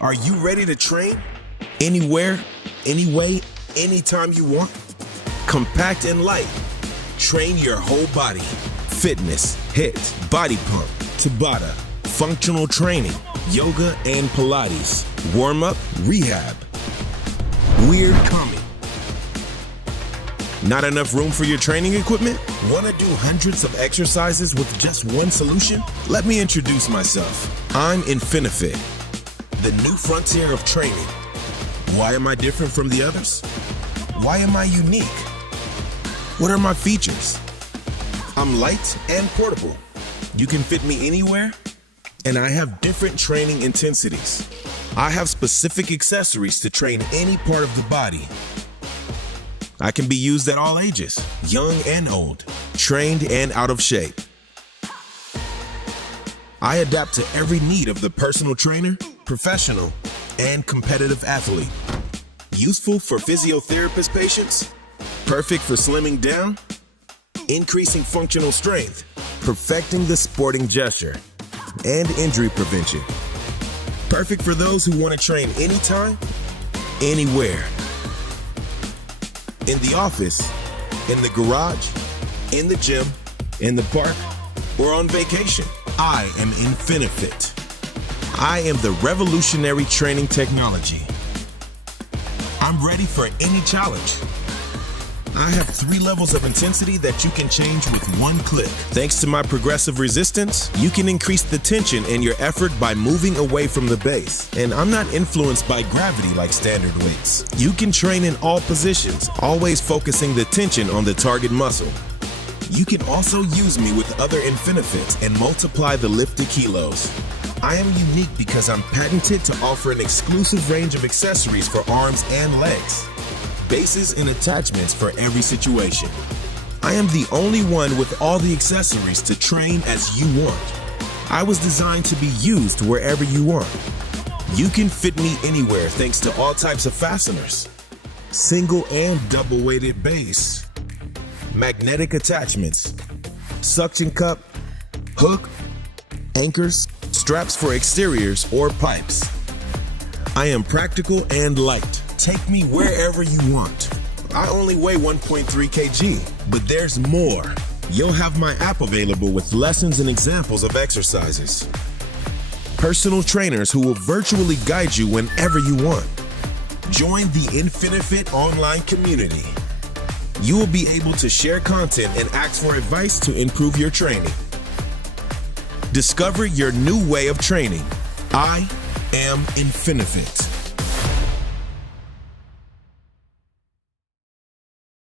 Are you ready to train? Anywhere, anyway, anytime you want? Compact and light. Train your whole body. Fitness, HIIT, body pump, Tabata, functional training, yoga and Pilates, warm-up, rehab. Weird coming. Not enough room for your training equipment? Want to do hundreds of exercises with just one solution? Let me introduce myself. I'm Infinifit, the new frontier of training. Why am I different from the others? Why am I unique? What are my features? I'm light and portable. You can fit me anywhere, and I have different training intensities. I have specific accessories to train any part of the body. I can be used at all ages, young and old, trained and out of shape. I adapt to every need of the personal trainer, professional, and competitive athlete. Useful for physiotherapist patients, perfect for slimming down, increasing functional strength, perfecting the sporting gesture, and injury prevention. Perfect for those who want to train anytime, anywhere. In the office, in the garage, in the gym, in the park, or on vacation. I am Infinifit. I am the revolutionary training technology. I'm ready for any challenge. I have 3 levels of intensity that you can change with one click. Thanks to my progressive resistance, you can increase the tension in your effort by moving away from the base. And I'm not influenced by gravity like standard weights. You can train in all positions, always focusing the tension on the target muscle. You can also use me with other Infinifits and multiply the lifted kilos. I am unique because I'm patented to offer an exclusive range of accessories for arms and legs. Bases and attachments for every situation. I am the only one with all the accessories to train as you want. I was designed to be used wherever you want. You can fit me anywhere thanks to all types of fasteners. Single and double weighted base. Magnetic attachments. Suction cup, hook, anchors, straps for exteriors or pipes. I am practical and light. Take me wherever you want. I only weigh 1.3 kg, but there's more. You'll have my app available with lessons and examples of exercises. Personal trainers who will virtually guide you whenever you want. Join the Infinifit online community. You will be able to share content and ask for advice to improve your training. Discover your new way of training. I am Infinifit.